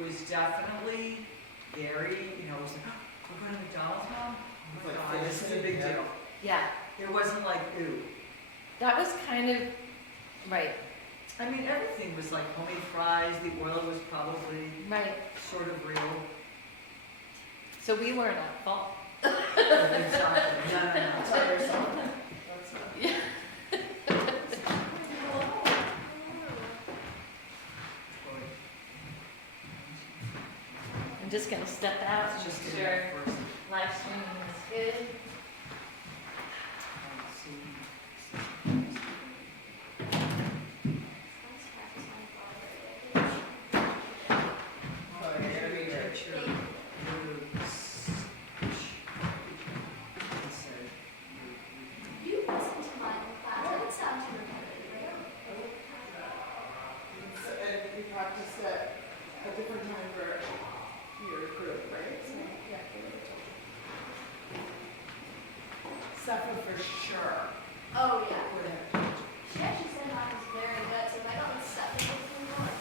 was definitely very, you know, it was like, oh, we're going to McDonald's, Mom? Oh my God, this is a big deal. Yeah, It wasn't like, ooh. that was kind of, right, I mean, everything was like homemade fries, the oil was probably right. sort of real. So we weren't at fault. Exactly. No. Tell yourself. That's not. Yeah. I'm just gonna step out and Just make do sure that first. live streaming is good. You listened to mine with that. That would sound too repetitive, right? And you practiced at a different time for your group, right? So, yeah. Sappho for sure. Oh, yeah. She actually said mine was very good, so if I got the second one,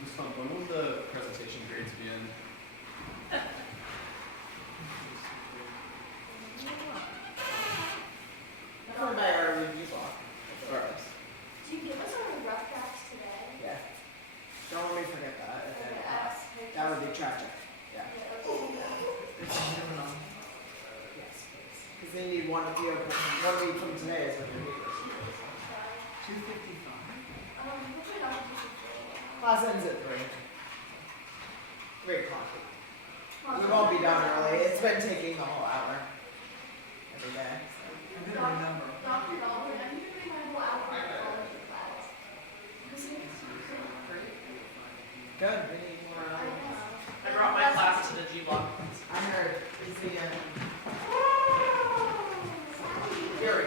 Ms. Klumpp, when will the presentation grades be in? Come by our review block. First. do you give us our rough drafts today? Yeah. Don't let me forget that. At the end of Okay, class. That would be tragic. Yeah. It's minimum. Yes, please. Because they need one week from today is when your papers. 2:55. Hopefully not too Class ends at 3. 3 o'clock. We won't be done early. It's been taking the whole hour. Every day. I'm gonna remember. Dr. Dalton, I'm usually my whole hour in college class. Good. We need more. I brought my class to the G block. I heard. Is the Gary.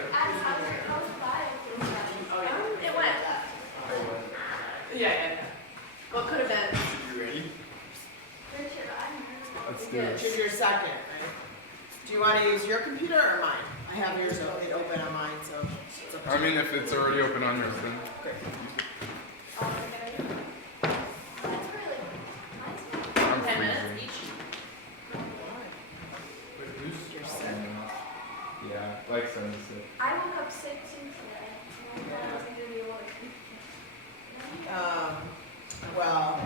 Oh yeah. It went. Yeah. What could have been? You ready? Richard, I'm Let's do it. Choose your second, right? Do you want to use your computer or mine? I have yours open on mine, so it's up to I you. mean, if it's already open on yours, then. Great. I'm 10 minutes freezing. each. Wait, who's? You're sick. Yeah, like 76. I woke up sick too today. And I thought I wasn't going to be able to sleep. Well,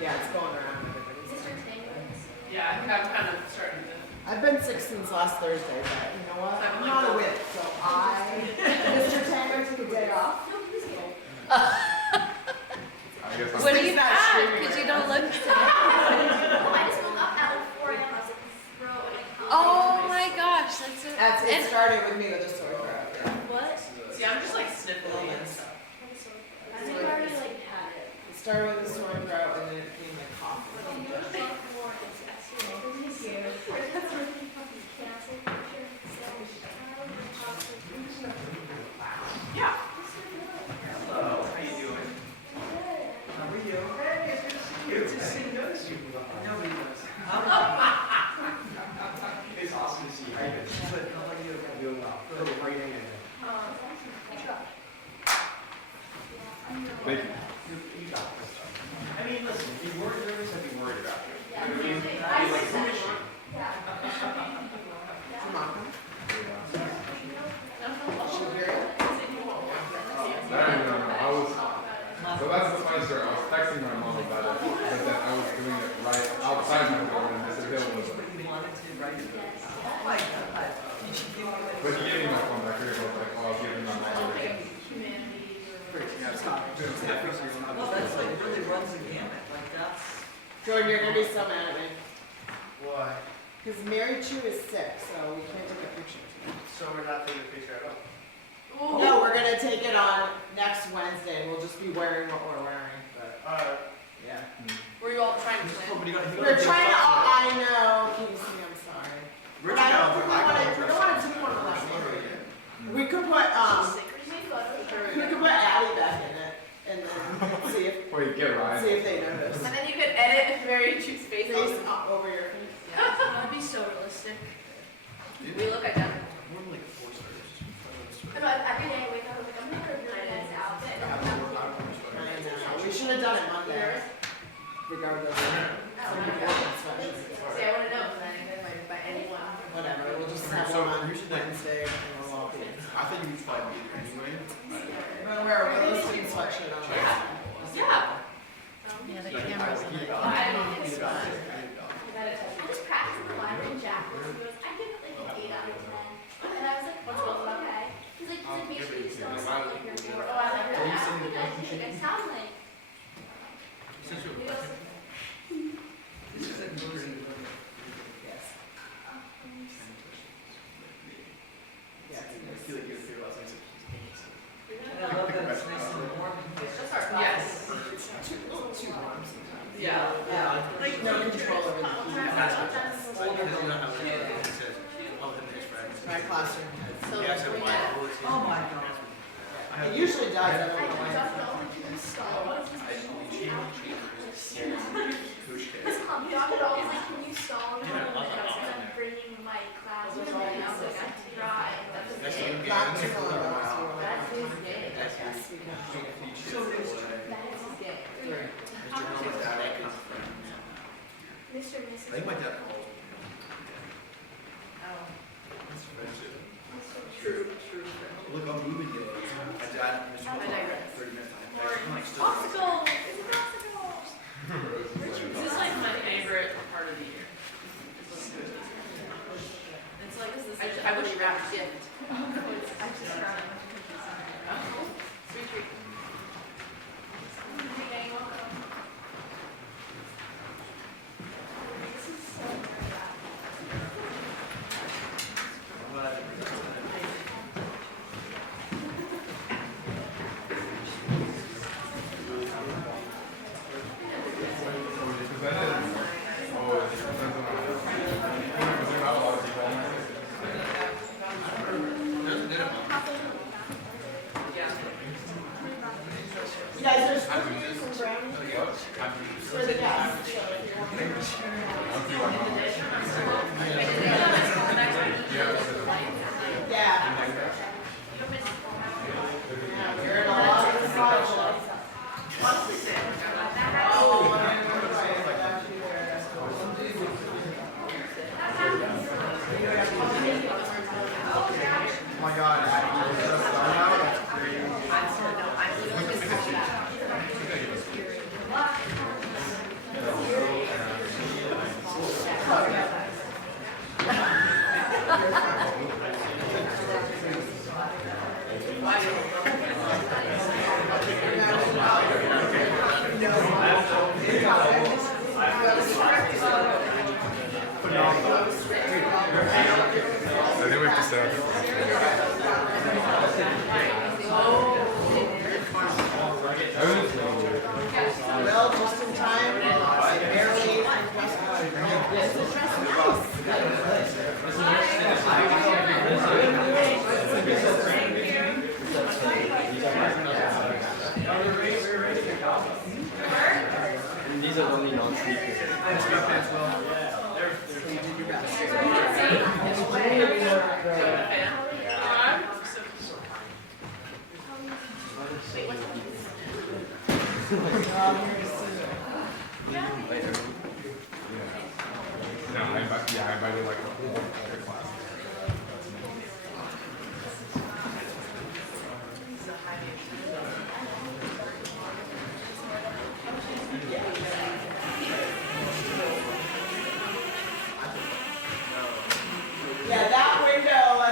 yeah, it's going around. Everybody's Mr. sick. Tanglers. Yeah, I'm kind of starting to. I've been sick since last Thursday, but you know what? I'm I'm not a like- wit, so Mr. Tanger took a day off. No, he's good. I guess I'm. What do you He's not have? streaming Because you right don't look. Oh, I just woke up at like 4 a.m. I was like, throw it. Oh my gosh, that's so. It And started with me with a sore throat. What? See, I'm just like sniffling and stuff. I think I already like had it. It started with a sore throat and then it became like cough. Yeah. Hello. How you doing? How are you? Hey, it's good to see you. Good to see you. Nobody does. It's awesome to see you. How you doing? Good. How are you? Doing well. Good. How are you doing? Thank you. You got this. I mean, listen, if you weren't nervous, I'd be worried about you. You know what I mean? Yeah. I'd be like, who is she? Come on. She'll hear it. I don't even know. I was. So that's the funny story. I was texting my mom about it, but then I was doing it right outside my door, and Mr. Hill was. But you wanted to, right? Oh my God. Did she give you But he gave me my phone. I figured it was like, oh, I'll give him my mom. Well, that's like really runs the gamut. Like that's. Jordan, you're gonna be so mad at me. Why? Because Mary Chu is sick, so we can't take a picture today. So we're not taking a picture at all? No, we're gonna take it on next Wednesday. We'll just be wearing what we're wearing, but yeah. Were you all trying to plan? We're trying to. I know, Casey. I'm sorry. But I don't think we want to take one without Mary. We could put Addie back in it, and then see if Wait, get Ryan. they notice. And then you could edit Mary Chu's face. Face up over your face. That'd be so realistic. We look identical. We're like 4 stars. Every day I wake up should have done it Monday, regardless. Some people have inspections. See, I wanna know, because I ain't gonna find it by anyone. Whatever, we'll just have So, one on who's the- Wednesday and we'll all be. I think you should probably be there anyway. But we're listing inspection on Wednesday. Yeah. Yeah, the camera's on it. I just practiced the line in Jack was, he goes, I give it like an 8 out of 10. And I was like, oh, okay. He's like, make sure you still sound like you're bored. Oh, I like that. I don't think I do. Like, I sound like. He goes, This is a good. Yes. Yes. I feel like you're about something. And I love that it's nice and warm. That's our Yes. Too warm sometimes. Yeah. Yeah, like no control over the heat. My classroom has. Oh my God. It usually does, I I don't know why. don't know if you can stall. This doctor always like, can you stall? And I'm bringing my class with me. And I was like, I try. That's too long. That's his game. So there's That is his game. Mr. and Mrs. I think my dad called. Oh. true. Look, I'm moving today. My dad, Mr. I digress. 30 minutes. Popsicle! It's a popsicle! This is like my favorite part of the year. It's like, I wish you wrapped gift. Sweet treat. Okay, welcome. This is so great. You guys, there's cookies and brownies for the guests. Yeah. Yeah, we're in a lot of projects. Oh, I remember right, actually there. Oh my god, I just started out. That's crazy. I think we have to set up. Well, just in time, I barely. These are only non-sneakers. I just got pants well. No, I invited like a whole other class. Yeah, that window,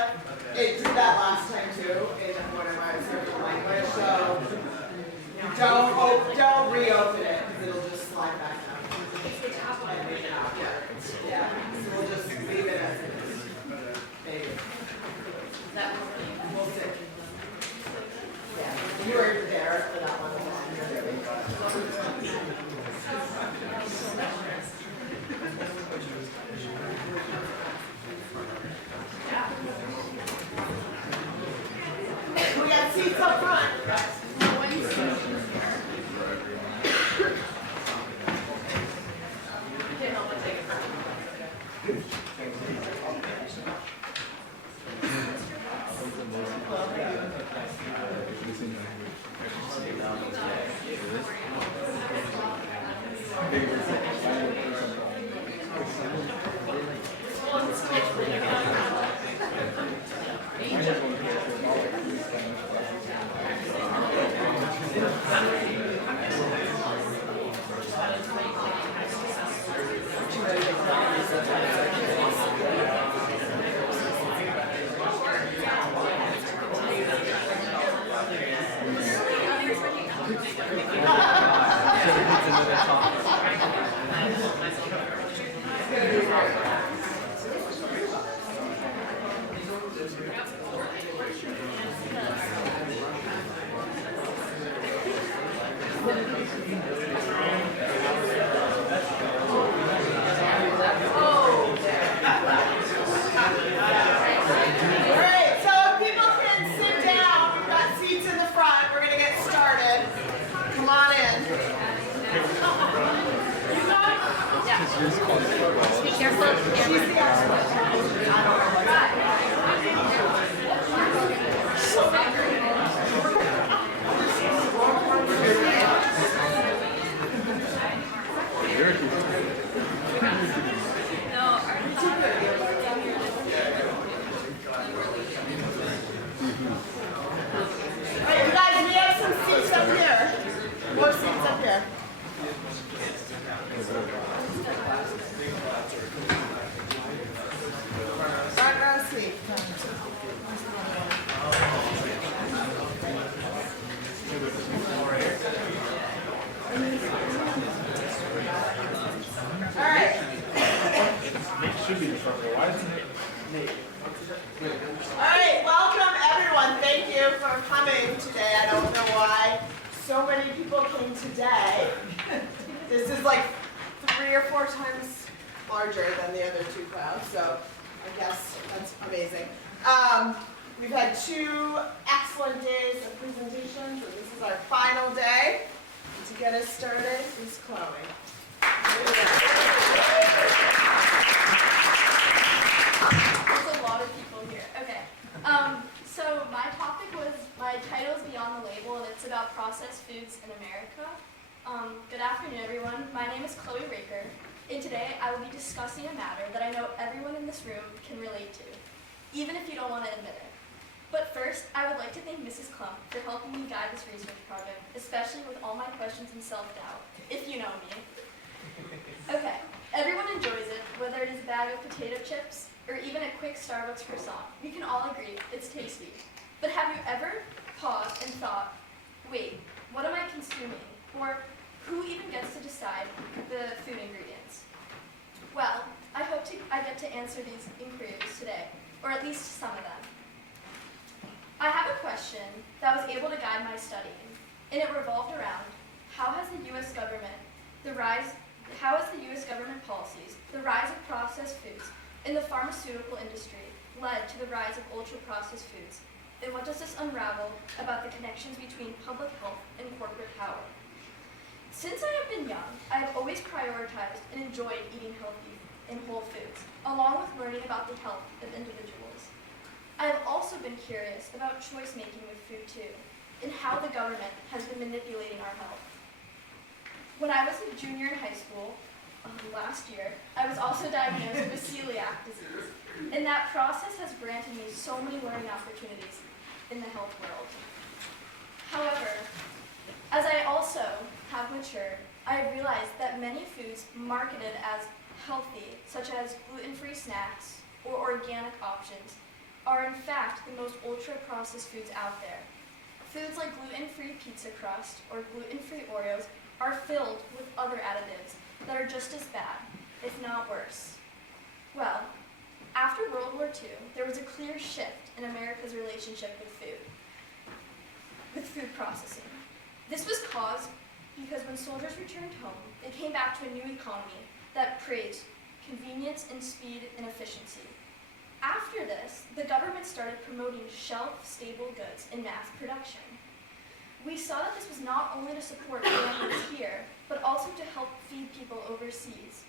it did that last time too, in whatever I was here for language, so don't reopen it, because it'll just slide back down. Yeah, so we'll just leave it as it is. Maybe. We'll see. Yeah, you were there for that one. We got seats up front. Alright, so if people can sit down, we've got seats in the front, we're gonna get started. Come on in. Be careful. Alright, you guys, we have some seats up here. More seats up here. Front row seat. Alright. Nate should be the front row. Why isn't it? Alright, welcome everyone. Thank you for coming today. I don't know why so many people came today. This is like 3 or 4 times larger than the other 2 crowds, so I guess that's amazing. We've had 2 excellent days of presentations, and this is our final day. And to get us started is Chloe. There's a lot of people here. Okay. So my title is Beyond the Label, and it's about processed foods in America. Good afternoon, everyone. My name is Chloe Raker, and today I will be discussing a matter that I know everyone in this room can relate to, even if you don't want to admit it. But first, I would like to thank Mrs. Klumpp for helping me guide this research project, especially with all my questions and self-doubt, if you know me. Okay, everyone enjoys it, whether it is a bag of potato chips or even a quick Starbucks croissant. We can all agree it's tasty. But have you ever paused and thought, wait, what am I consuming? Or who even gets to decide the food ingredients? Well, I hope I get to answer these inquiries today, or at least some of them. I have a question that was able to guide my studying, and it revolved around how has the U.S. government policies, the rise of processed foods in the pharmaceutical industry led to the rise of ultra-processed foods, and what does this unravel about the connections between public health and corporate power? Since I have been young, I have always prioritized and enjoyed eating healthy and whole foods, along with learning about the health of individuals. I have also been curious about choice making with food too, and how the government has been manipulating our health. When I was a junior in high school, last year, I was also diagnosed with celiac disease, and that process has granted me so many learning opportunities in the health world. However, as I also have matured, I have realized that many foods marketed as healthy, such as gluten-free snacks or organic options, are in fact the most ultra-processed foods out there. Foods like gluten-free pizza crust or gluten-free Oreos are filled with other additives that are just as bad, if not worse. Well, after World War II, there was a clear shift in America's relationship with food processing. This was caused because when soldiers returned home, they came back to a new economy that praised convenience and speed and efficiency. After this, the government started promoting shelf-stable goods in mass production. We saw that this was not only to support families here, but also to help feed people overseas.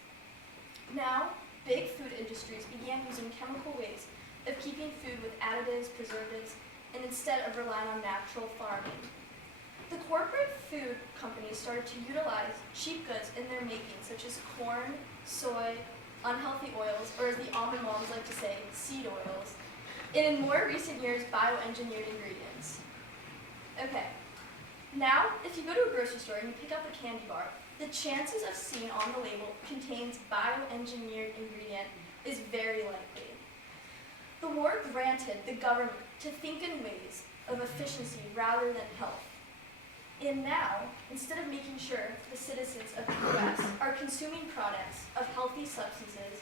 Now, big food industries began using chemical ways of keeping food with additives, preservatives, and instead of relying on natural farming. The corporate food companies started to utilize cheap goods in their making, such as corn, soy, unhealthy oils, or as the almond moms like to say, seed oils, and in more recent years, bioengineered ingredients. Okay, now if you go to a grocery store and you pick up a candy bar, the chances of seeing on the label contains bioengineered ingredient is very likely. The war granted the government to think in ways of efficiency rather than health. And now, instead of making sure the citizens of the US are consuming products of healthy substances,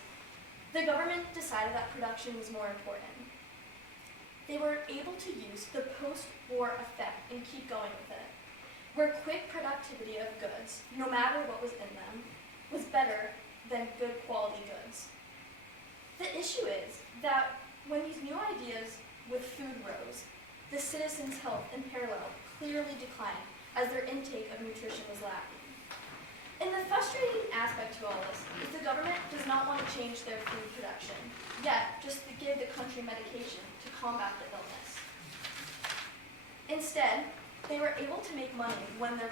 the government decided that production was more important. They were able to use the post-war effect and keep going with it, where quick productivity of goods, no matter what was in them, was better than good quality goods. The issue is that when these new ideas with food rose, the citizens' health in parallel clearly declined as their intake of nutrition was lacking. And the frustrating aspect to all this is the government does not want to change their food production, yet just to give the country medication to combat the illness. Instead, they were able to make money when their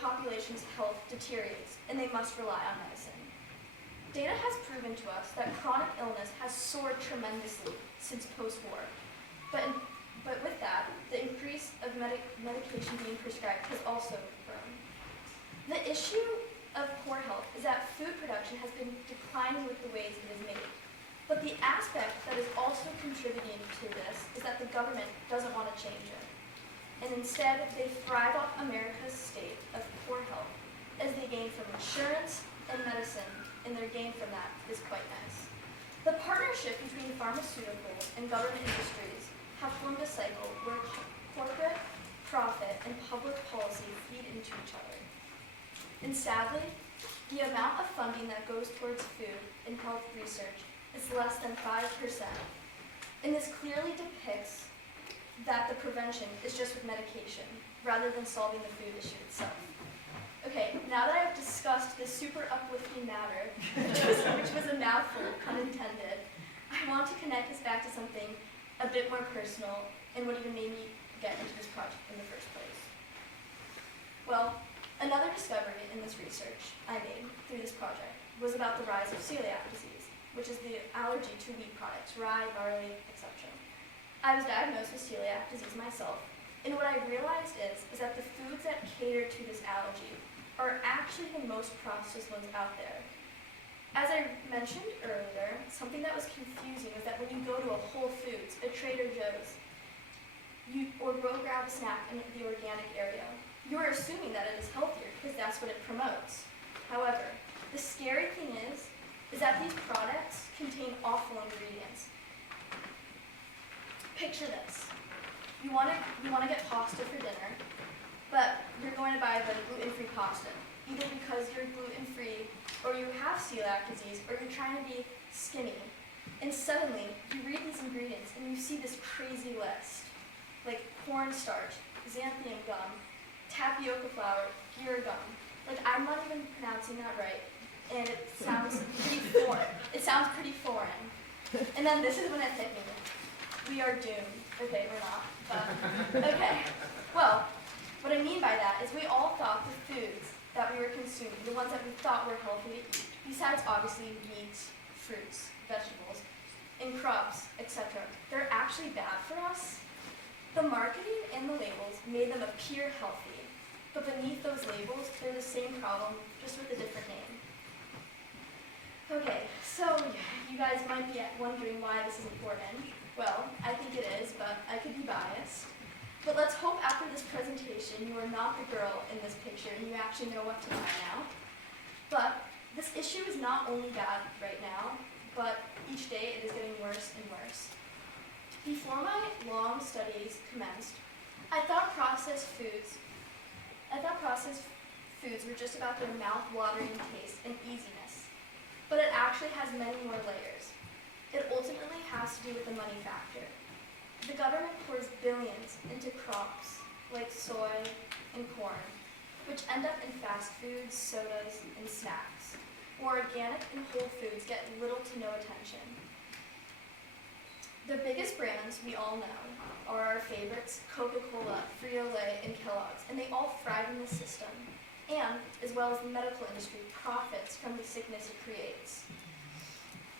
population's health deteriorates and they must rely on medicine. Data has proven to us that chronic illness has soared tremendously since post-war, but with that, the increase of medication being prescribed has also grown. The issue of poor health is that food production has been declining with the ways it is made. But the aspect that is also contributing to this is that the government doesn't want to change it. And instead, they thrive off America's state of poor health as they gain from insurance and medicine, and their gain from that is quite nice. The partnership between pharmaceuticals and government industries have formed a cycle where corporate, profit, and public policy feed into each other. And sadly, the amount of funding that goes towards food and health research is less than 5%. And this clearly depicts that the prevention is just with medication, rather than solving the food issue itself. Okay, now that I've discussed this super uplifting matter, which was a mouthful, pun intended, I want to connect this back to something a bit more personal and what even made me get into this project in the first place. Well, another discovery in this research I made through this project was about the rise of celiac disease, which is the allergy to wheat products, rye, barley, etc. I was diagnosed with celiac disease myself, and what I realized is that the foods that cater to this allergy are actually the most processed ones out there. As I mentioned earlier, something that was confusing was that when you go to a Whole Foods, a Trader Joe's, or go grab a snack in the organic area, you are assuming that it is healthier because that's what it promotes. However, the scary thing is that these products contain awful ingredients. Picture this. You want to get pasta for dinner, but you're going to buy the gluten-free pasta, either because you're gluten-free, or you have celiac disease, or you're trying to be skinny. And suddenly, you read these ingredients and you see this crazy list, like cornstarch, xanthium gum, tapioca flour, gear gum. Like, I'm not even pronouncing that right, and it sounds pretty foreign. And then this is when it hit me. We are doomed. Okay, we're not. But, okay. Well, what I mean by that is we all thought the foods that we were consuming, the ones that we thought were healthy to eat, besides obviously meats, fruits, vegetables, and crops, etc., they're actually bad for us. The marketing and the labels made them appear healthy, but beneath those labels, they're the same problem, just with a different name. Okay, so you guys might be wondering why this is important. Well, I think it is, but I could be biased. But let's hope after this presentation you are not the girl in this picture and you actually know what to buy now. But this issue is not only bad right now, but each day it is getting worse and worse. Before my long studies commenced, I thought processed foods were just about their mouth-watering taste and easiness. But it actually has many more layers. It ultimately has to do with the money factor. The government pours billions into crops like soy and corn, which end up in fast foods, sodas, and snacks, where organic and whole foods get little to no attention. The biggest brands we all know are our favorites, Coca-Cola, Frito-Lay, and Kellogg's, and they all thrive in the system, and, as well as the medical industry, profits from the sickness it creates.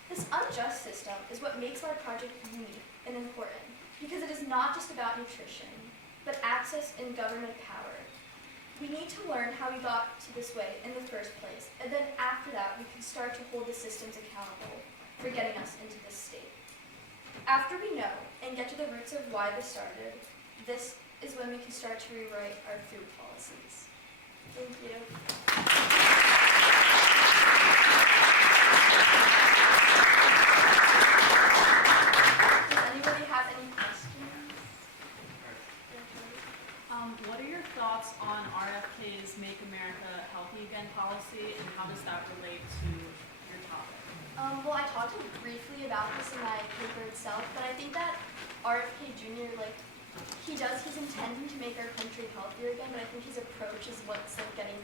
This unjust system is what makes my project unique and important, because it is not just about nutrition, but access and government power. We need to learn how we got to this way in the first place, and then after that, we can start to hold the systems accountable for getting us into this state. After we know and get to the roots of why this started, this is when we can start to rewrite our food policies. Thank you. Does anybody have any questions? What are your thoughts on RFK's Make America Healthy Again policy, and how does that relate to your topic? Well, I talked briefly about this in my paper itself, but I think that RFK Jr., he's intending to make our country healthier again, but I think his approach is what's getting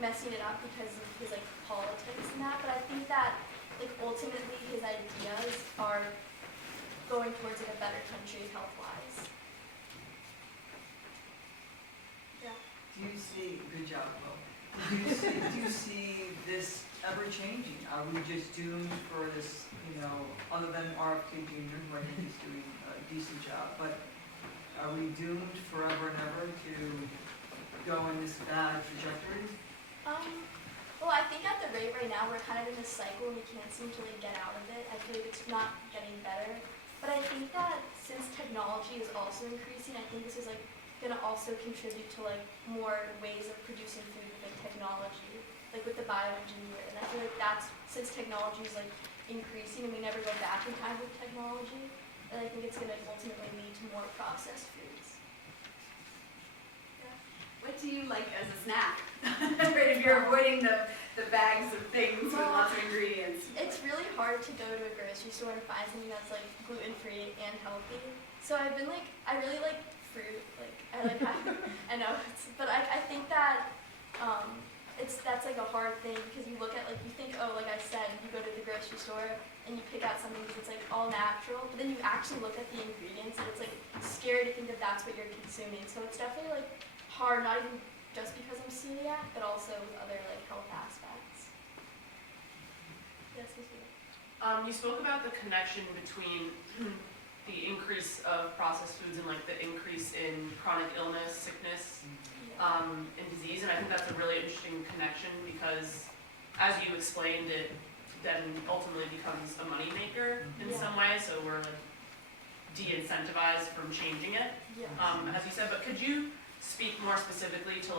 messing it up because of his politics and that. But I think that ultimately his ideas are going towards a better country health-wise. Yeah. Do you see, good job, Will. Do you see this ever changing? Are we just doomed for this, other than RFK Jr., who I think is doing a decent job, but are we doomed forever and ever to go in this bad trajectory? Well, I think at the rate right now, we're kind of in this cycle and we can't seem to get out of it. I feel like it's not getting better. But I think that since technology is also increasing, I think this is going to also contribute to more ways of producing food with technology, with the bioengineer. And I feel like that's, since technology is increasing and we never go back in time with technology, and I think it's going to ultimately lead to more processed foods. What do you like as a snack? Right, if you're avoiding the bags of things with lots of ingredients. It's really hard to go to a grocery store and find something that's gluten-free and healthy. So I've been I really like fruit. I like I know, but I think that that's a hard thing because you look at you think, oh, like I said, you go to the grocery store and you pick out something that's all natural, but then you actually look at the ingredients and it's scary to think that that's what you're consuming. So it's definitely hard, not even just because I'm celiac, but also with other health aspects. Yes, Ms. Vita. You spoke about the connection between the increase of processed foods and the increase in chronic illness, sickness, and disease, and I think that's a really interesting connection because, as you explained, it then ultimately becomes a moneymaker in some way, so we're de-incentivized from changing it, as you said, but could you speak more specifically to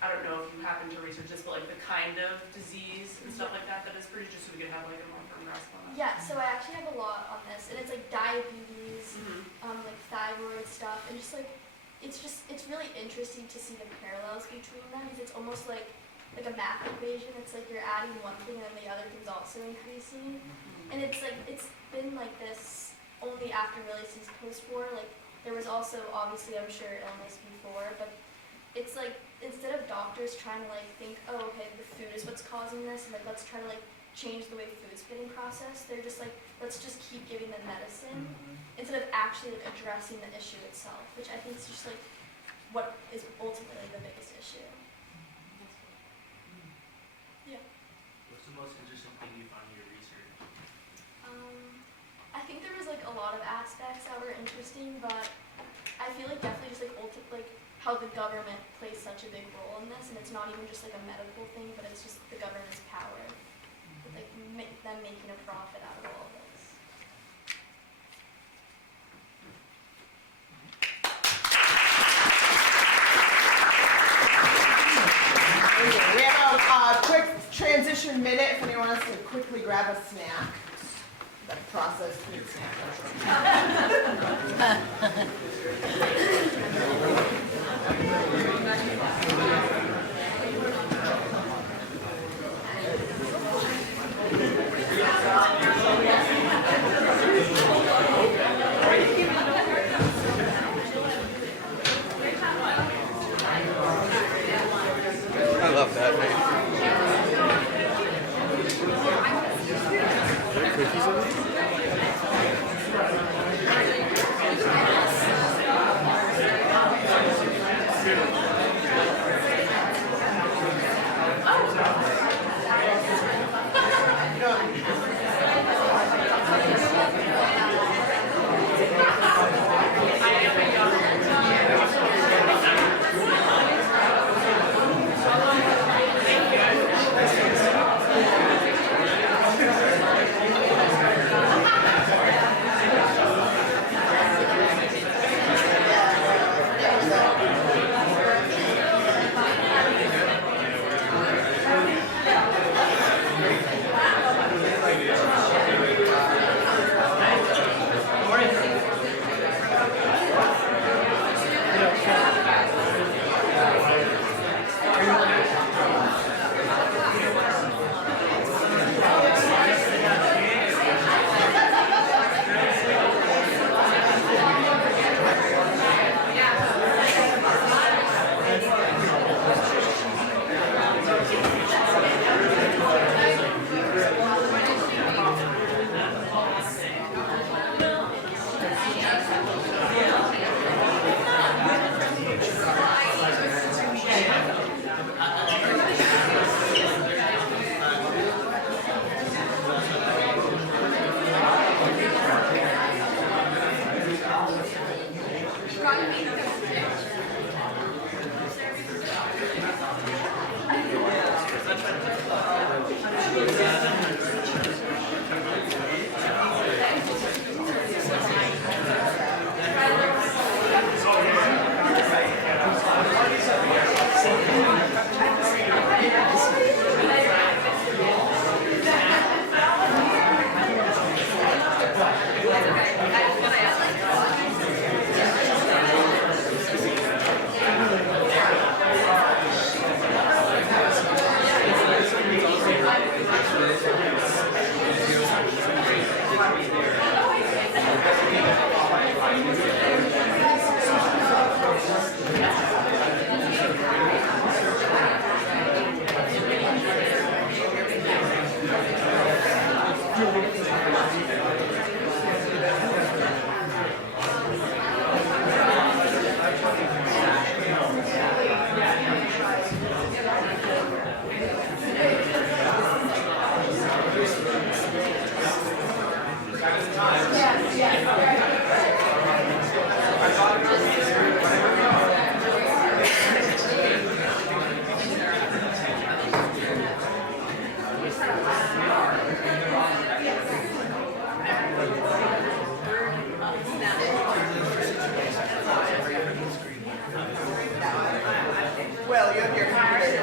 I don't know if you happen to research this, but the kind of disease and stuff like that is produced, just so we could have a more firm grasp on that? Yeah, so I actually have a lot on this, and it's diabetes, thyroid stuff, and it's really interesting to see the parallels between them because it's almost like a math equation. It's you're adding one thing and then the other thing's also increasing, and it's been this only after really since post-war. There was also obviously I'm sure illness before, but it's instead of doctors trying to think, oh, okay, the food is what's causing this, and let's try to change the way food's getting processed, they're just let's just keep giving them medicine instead of actually addressing the issue itself, which I think is just what is ultimately the biggest issue. Yeah. What's the most interesting thing you found in your research? I think there was a lot of aspects that were interesting, but I feel definitely just how the government plays such a big role in this, and it's not even just a medical thing, but it's just the government's power, with them making a profit out of all of this. We have a quick transition minute if anyone wants to quickly grab a snack. The processed food snack. I love that, man. Cookies in it? Will, you have your computer.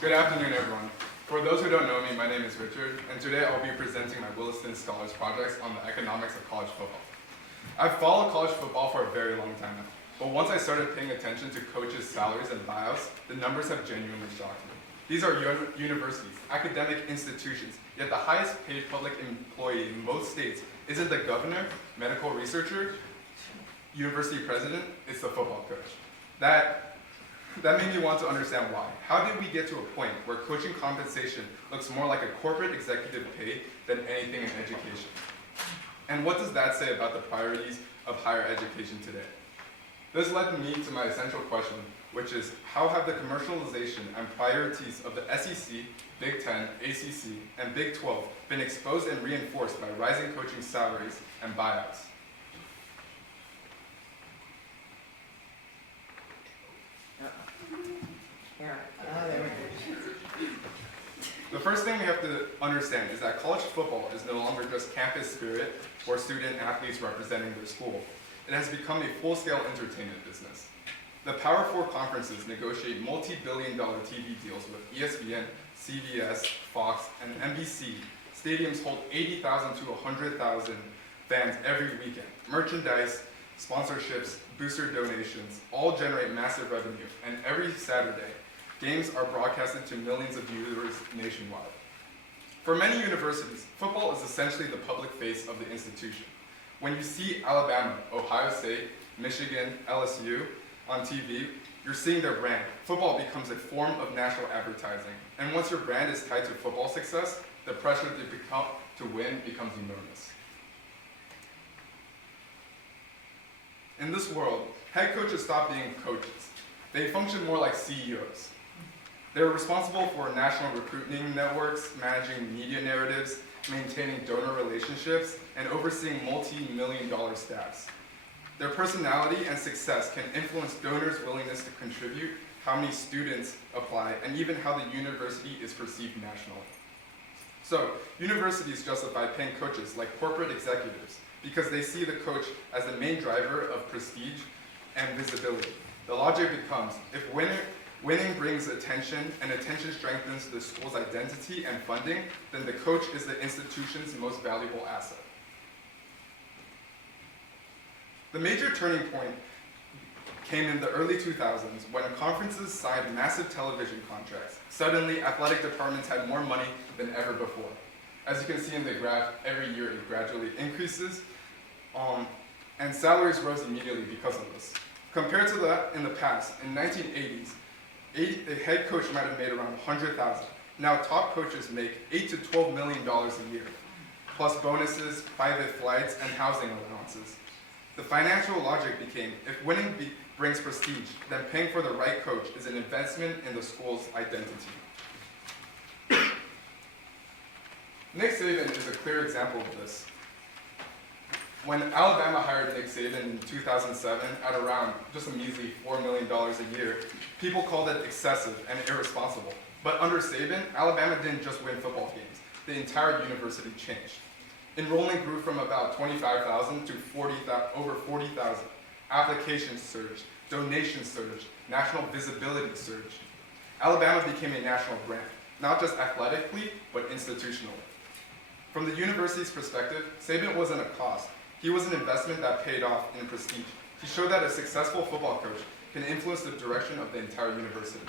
Good afternoon, everyone. For those who don't know me, my name is Richard, and today I'll be presenting my Williston Scholars Projects on the economics of college football. I've followed college football for a very long time now, but once I started paying attention to coaches' salaries and buyouts, the numbers have genuinely shocked me. These are universities, academic institutions, yet the highest paid public employee in most states isn't the governor, medical researcher, university president, it's the football coach. That made me want to understand why. How did we get to a point where coaching compensation looks more like a corporate executive pay than anything in education? And what does that say about the priorities of higher education today? This led me to my essential question, which is how have the commercialization and priorities of the SEC, Big Ten, ACC, and Big 12 been exposed and reinforced by rising coaching salaries and buyouts? The first thing we have to understand is that college football is no longer just campus spirit or student athletes representing their school. It has become a full-scale entertainment business. The Power Four conferences negotiate multi-billion-dollar TV deals with ESPN, CBS, Fox, and NBC. Stadiums hold 80,000 to 100,000 fans every weekend. Merchandise, sponsorships, booster donations all generate massive revenue, and every Saturday, games are broadcasted to millions of viewers nationwide. For many universities, football is essentially the public face of the institution. When you see Alabama, Ohio State, Michigan, LSU on TV, you're seeing their brand. Football becomes a form of national advertising. And once your brand is tied to football success, the pressure to win becomes enormous. In this world, head coaches stop being coaches. They function more like CEOs. They're responsible for national recruiting networks, managing media narratives, maintaining donor relationships, and overseeing multi-million-dollar staffs. Their personality and success can influence donors' willingness to contribute, how many students apply, and even how the university is perceived nationally. So, universities justify paying coaches like corporate executives because they see the coach as the main driver of prestige and visibility. The logic becomes, if winning brings attention, and attention strengthens the school's identity and funding, then the coach is the institution's most valuable asset. The major turning point came in the early 2000s when conferences signed massive television contracts. Suddenly, athletic departments had more money than ever before. As you can see in the graph, every year it gradually increases, and salaries rose immediately because of this. Compared to that in the past, in 1980s, a head coach might have made around $100,000. Now top coaches make $8 to $12 million a year, plus bonuses, private flights, and housing allowances. The financial logic became, if winning brings prestige, then paying for the right coach is an investment in the school's identity. Nick Saban is a clear example of this. When Alabama hired Nick Saban in 2007 at around just a measly $4 million a year, people called it excessive and irresponsible. But under Saban, Alabama didn't just win football games. The entire university changed. Enrollment grew from about 25,000 to over 40,000. Applications surged, donations surged, national visibility surged. Alabama became a national brand, not just athletically, but institutionally. From the university's perspective, Saban wasn't a cost. He was an investment that paid off in prestige. He showed that a successful football coach can influence the direction of the entire university.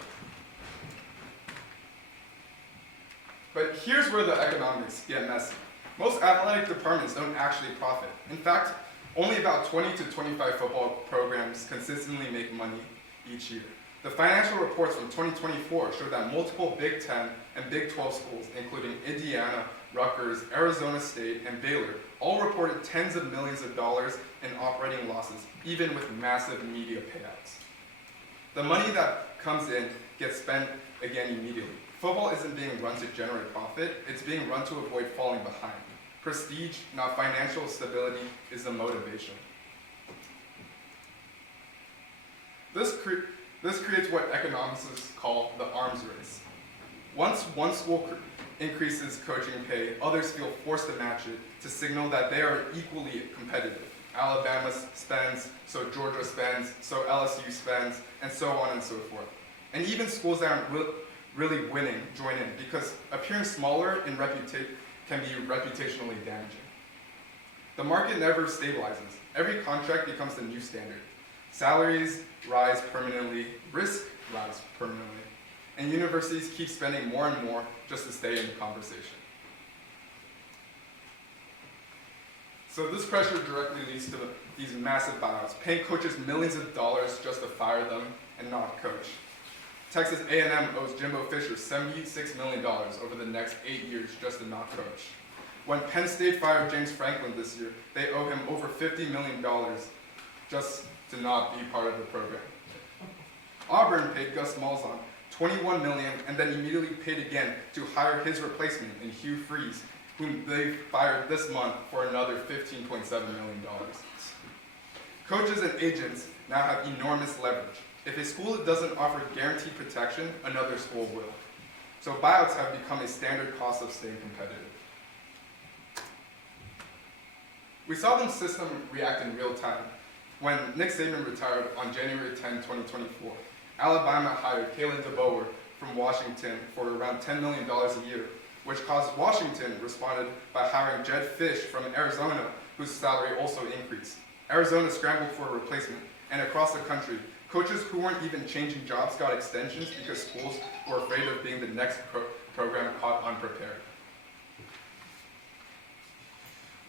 But here's where the economics get messy. Most athletic departments don't actually profit. In fact, only about 20 to 25 football programs consistently make money each year. The financial reports from 2024 show that multiple Big Ten and Big 12 schools, including Indiana, Rutgers, Arizona State, and Baylor, all reported tens of millions of dollars in operating losses, even with massive media payouts. The money that comes in gets spent again immediately. Football isn't being run to generate profit, it's being run to avoid falling behind. Prestige, not financial stability, is the motivation. This creates what economists call the arms race. Once one school increases coaching pay, others feel forced to match it to signal that they are equally competitive. Alabama spends, so Georgia spends, so LSU spends, and so on and so forth. And even schools that aren't really winning join in, because appearing smaller in can be reputationally damaging. The market never stabilizes. Every contract becomes the new standard. Salaries rise permanently, risk rise permanently, and universities keep spending more and more just to stay in the conversation. So this pressure directly leads to these massive buyouts, paying coaches millions of dollars just to fire them and not coach. Texas A&M owes Jimbo Fisher $76 million over the next 8 years just to not coach. When Penn State fired James Franklin this year, they owe him over $50 million just to not be part of the program. Auburn paid Gus Malzahn $21 million and then immediately paid again to hire his replacement in Hugh Freeze, whom they fired this month for another $15.7 million. Coaches and agents now have enormous leverage. If a school doesn't offer guaranteed protection, another school will. So buyouts have become a standard cost of staying competitive. We saw the system react in real time. When Nick Saban retired on January 10, 2024, Alabama hired Kalen DeBoer from Washington for around $10 million a year, which caused Washington responded by hiring Jed Fish from Arizona, whose salary also increased. Arizona scrambled for a replacement, and across the country, coaches who weren't even changing jobs got extensions because schools were afraid of being the next program caught unprepared.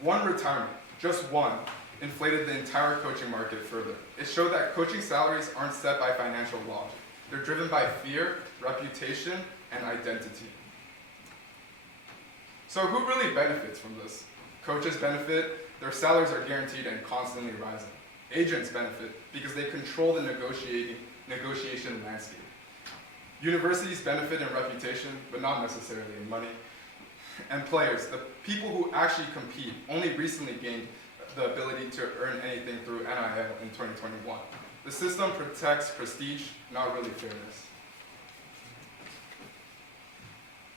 One retirement, just one, inflated the entire coaching market further. It showed that coaching salaries aren't set by financial logic. They're driven by fear, reputation, and identity. So who really benefits from this? Coaches benefit, their salaries are guaranteed and constantly rising. Agents benefit because they control the negotiation landscape. Universities benefit in reputation, but not necessarily in money. And players, the people who actually compete, only recently gained the ability to earn anything through NIL in 2021. The system protects prestige, not really fairness.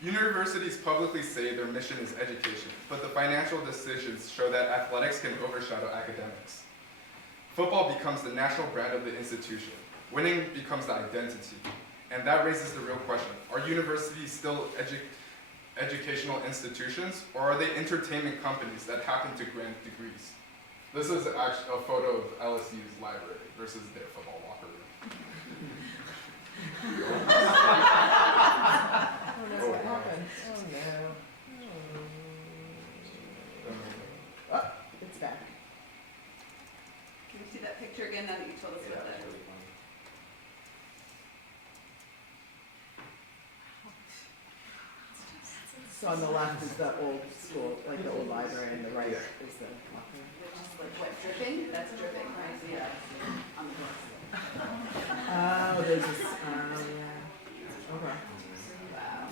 Universities publicly say their mission is education, but the financial decisions show that athletics can overshadow academics. Football becomes the national brand of the institution. Winning becomes the identity. And that raises the real question. Are universities still educational institutions, or are they entertainment companies that happen to grant degrees? This is actually a photo of LSU's library versus their football locker room. Oh no, what happened? Oh no. Oh, it's back. Can we see that picture again now that you told us about that? So on the left is the old school, like the old library, and the right Yeah. is the locker room. Just like what, dripping? That's dripping, right? So yeah, on the books. Oh, there's this, yeah. Okay. Wow.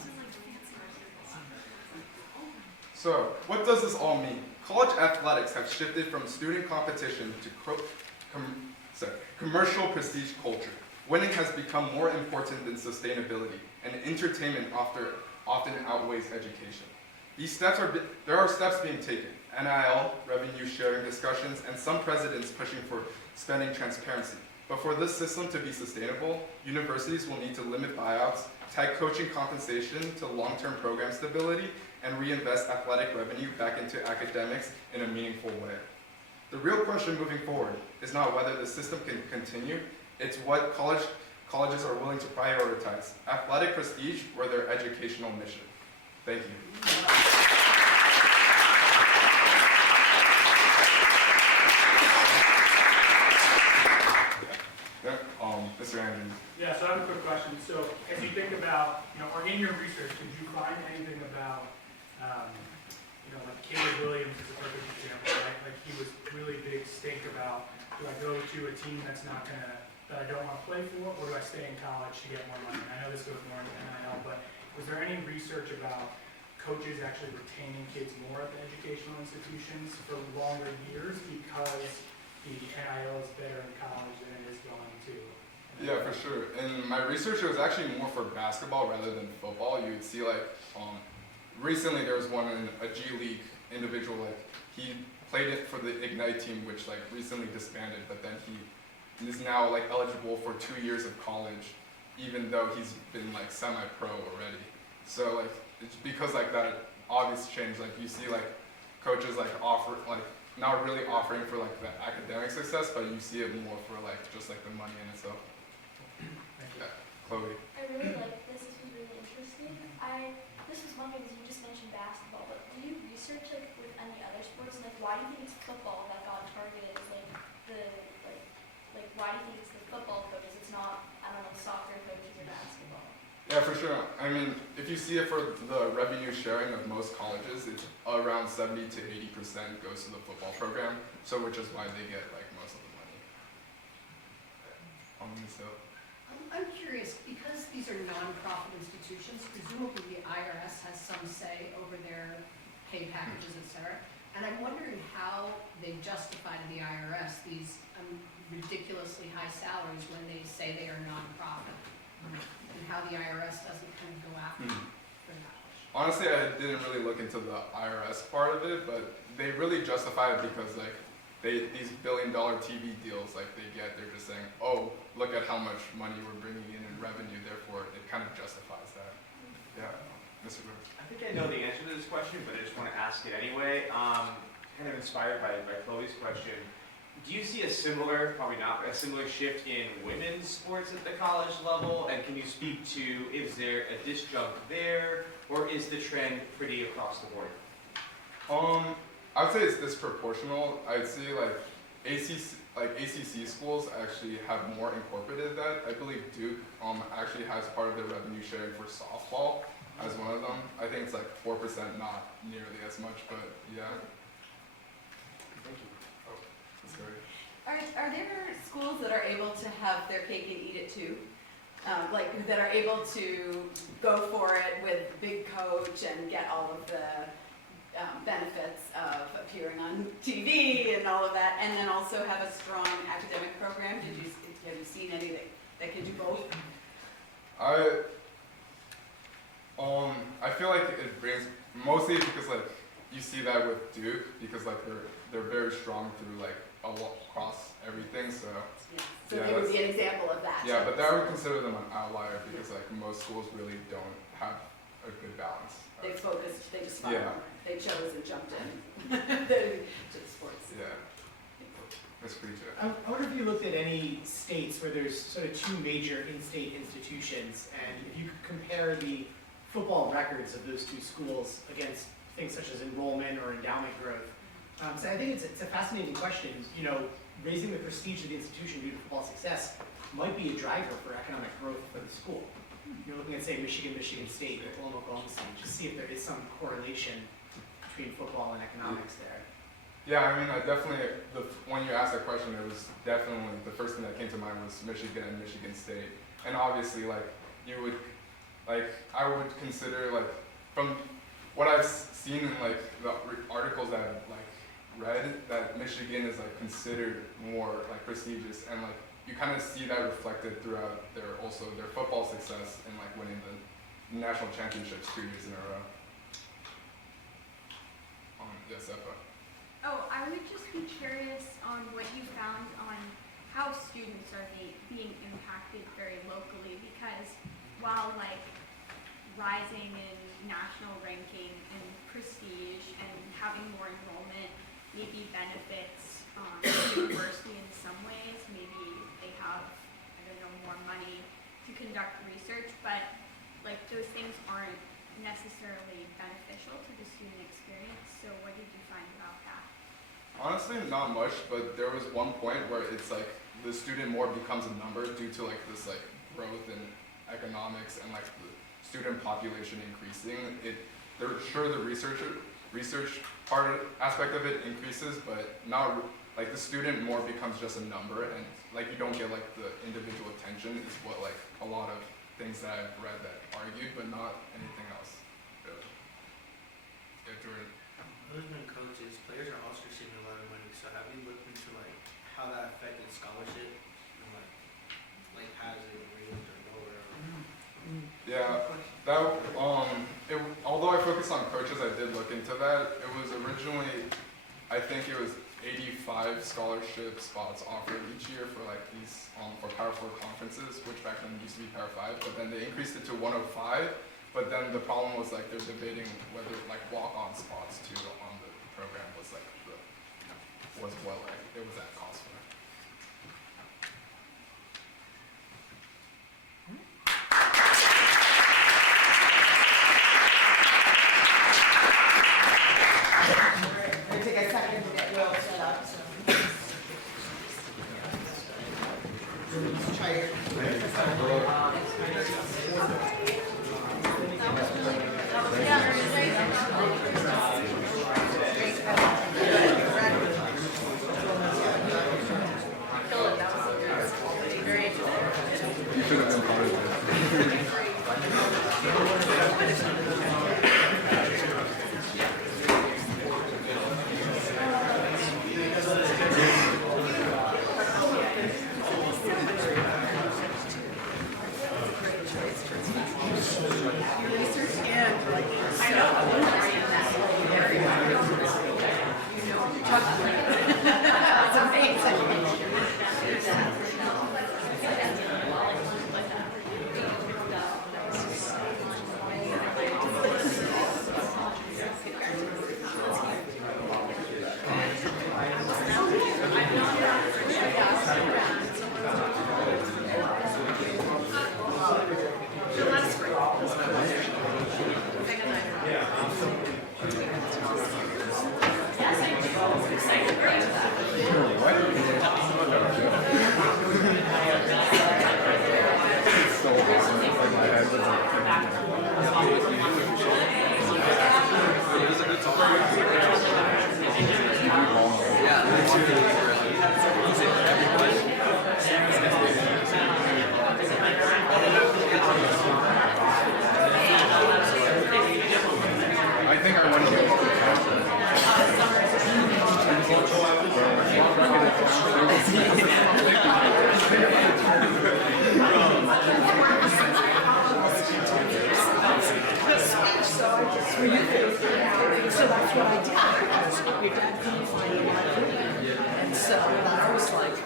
So, what does this all mean? College athletics have shifted from student competition to commercial prestige culture. Winning has become more important than sustainability, and entertainment often outweighs education. There are steps being taken: NIL, revenue sharing discussions, and some presidents pushing for spending transparency. But for this system to be sustainable, universities will need to limit buyouts, tie coaching compensation to long-term program stability, and reinvest athletic revenue back into academics in a meaningful way. The real question moving forward is not whether the system can continue, it's what colleges are willing to prioritize: athletic prestige or their educational mission. Thank you. Mr. Andrews. Yeah, so I have a quick question. So as you think about, or in your research, did you find anything about, like Caleb Williams is a perfect example, right? Like he was really big stink about, do I go to a team that I don't want to play for, or do I stay in college to get more money? I know this goes more into NIL, but was there any research about coaches actually retaining kids more at the educational institutions for longer years because the NIL is better in college than it is going to? Yeah, for sure. In my research, it was actually more for basketball rather than football. You would see recently there was one in a G League individual, he played it for the Ignite team, which recently disbanded, but then he is now eligible for 2 years of college, even though he's been semi-pro already. So it's because that obvious change. You see coaches offer not really offering for the academic success, but you see it more for just the money in itself. Yeah, Chloe. I really like this. This was really interesting. This was one because you just mentioned basketball, but do you research with any other sports? Why do you think it's football that got targeted as why do you think it's the football coaches? It's not, I don't know, soccer coaches or basketball. Yeah, for sure. I mean, if you see it for the revenue sharing of most colleges, it's around 70 to 80% goes to the football program, so which is why they get most of the money. So. I'm curious, because these are nonprofit institutions, presumably the IRS has some say over their pay packages, et cetera. And I'm wondering how they justify to the IRS these ridiculously high salaries when they say they are nonprofit, and how the IRS doesn't kind of go after them for that. Honestly, I didn't really look into the IRS part of it, but they really justify it because these billion-dollar TV deals they get, they're just saying, oh, look at how much money we're bringing in revenue, therefore it kind of justifies that. Yeah, Mr. Rivers. I think I know the answer to this question, but I just want to ask it anyway. Kind of inspired by Chloe's question. Do you see a similar, probably not, a similar shift in women's sports at the college level? And can you speak to, is there a disjunct there, or is the trend pretty across the board? I would say it's disproportional. I'd say ACC schools actually have more incorporated that. I believe Duke actually has part of their revenue sharing for softball as one of them. I think it's 4%, not nearly as much, but yeah. Thank you. Oh, that's great. Are there schools that are able to have their cake and eat it too? That are able to go for it with big coach and get all of the benefits of appearing on TV and all of that, and then also have a strong academic program? Have you seen any that can do both? I feel it brings, mostly because you see that with Duke, because they're very strong through across everything, so. Yeah. So yeah, they would be an example of that. Yeah, but I would consider them an outlier because most schools really don't have a good balance. They focused, they just they chose and jumped in to the sports. Yeah. That's pretty true. I wonder if you looked at any states where there's sort of two major in-state institutions, and if you could compare the football records of those two schools against things such as enrollment or endowment growth. So I think it's a fascinating question. Raising the prestige of the institution due to football success might be a driver for economic growth for the school. you're looking at, say, Michigan, Michigan State, Oklahoma, Oklahoma State, just see if there is some correlation between football and economics there. Yeah, I mean, I definitely, when you asked that question, it was definitely, the first thing that came to mind was Michigan and Michigan State. And obviously, like, I would consider, like, from what I've seen in, like, the articles that I've, like, read, that Michigan is, like, considered more, like, prestigious, and, like, you kind of see that reflected throughout their football success in, like, winning the national championships 2 years in a row. Yes, Eppa. Oh, I would just be curious on what you found on how students are being impacted very locally, because while like rising in national ranking and prestige and having more enrollment maybe benefits the university in some ways, maybe they have, I don't know, more money to conduct research, but like those things aren't necessarily beneficial to the student experience. So what did you find about that? Honestly, not much, but there was one point where it's like the student more becomes a number due to like this like growth in economics and like the student population increasing. They're sure the research aspect of it increases, but not like the student more becomes just a number, and like you don't get like the individual attention is what like a lot of things that I've read that argued, but not anything else. Really. Yeah, Jordan. Other than coaches, players are also receiving a lot of money. So have you looked into like how that affected scholarship and like has it raised or lower? Yeah, that although I focused on coaches, I did look into that. It was originally, I think it was 85 scholarship spots offered each year for like these for Power 4 conferences, which back then used to be Power 5, but then they increased it to 105. But then the problem was like they're debating whether like walk-on spots too on the program was like what like it was at cost for. We're gonna take a second to get Will set up. So. Try your. You should have been part of it. I think I want to go to So that's what I did. Your dad couldn't find a lot of food. And so I was like,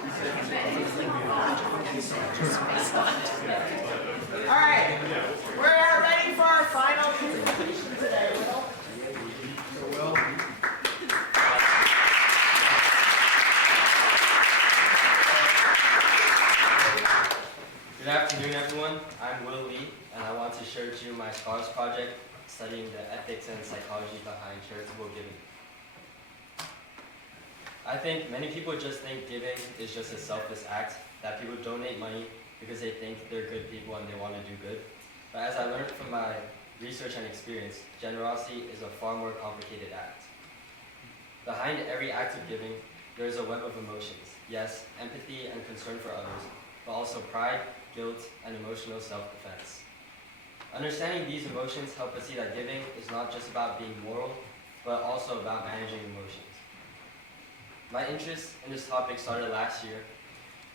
all right, we're ready for our final presentation today, Will. Good afternoon, everyone. I'm Will Lee, and I want to share with you my scholars project studying the ethics and psychology behind charitable giving. I think many people just think giving is just a selfless act, that people donate money because they think they're good people and they want to do good. but as I learned from my research and experience, generosity is a far more complicated act. Behind every act of giving, there is a web of emotions. Yes, empathy and concern for others, but also pride, guilt, and emotional self-defense. Understanding these emotions help us see that giving is not just about being moral, but also about managing emotions. My interest in this topic started last year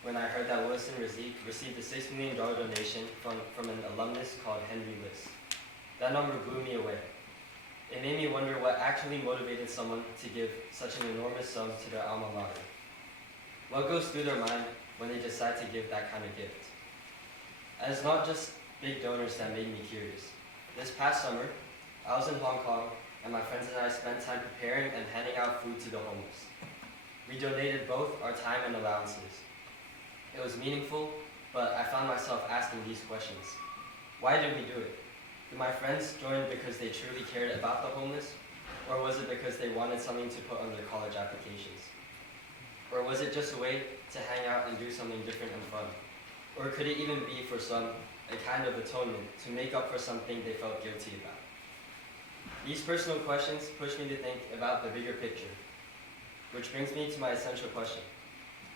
when I heard that Williston received a $6 million donation from an alumnus called Henry Liss. That number blew me away. It made me wonder what actually motivated someone to give such an enormous sum to their alma mater. What goes through their mind when they decide to give that kind of gift? And it's not just big donors that made me curious. This past summer, I was in Hong Kong, and my friends and I spent time preparing and handing out food to the homeless. We donated both our time and allowances. It was meaningful, but I found myself asking these questions. Why did we do it? Did my friends join because they truly cared about the homeless? Or was it because they wanted something to put on their college applications? Or was it just a way to hang out and do something different and fun? Or could it even be for some a kind of atonement to make up for something they felt guilty about? These personal questions push me to think about the bigger picture, which brings me to my essential question.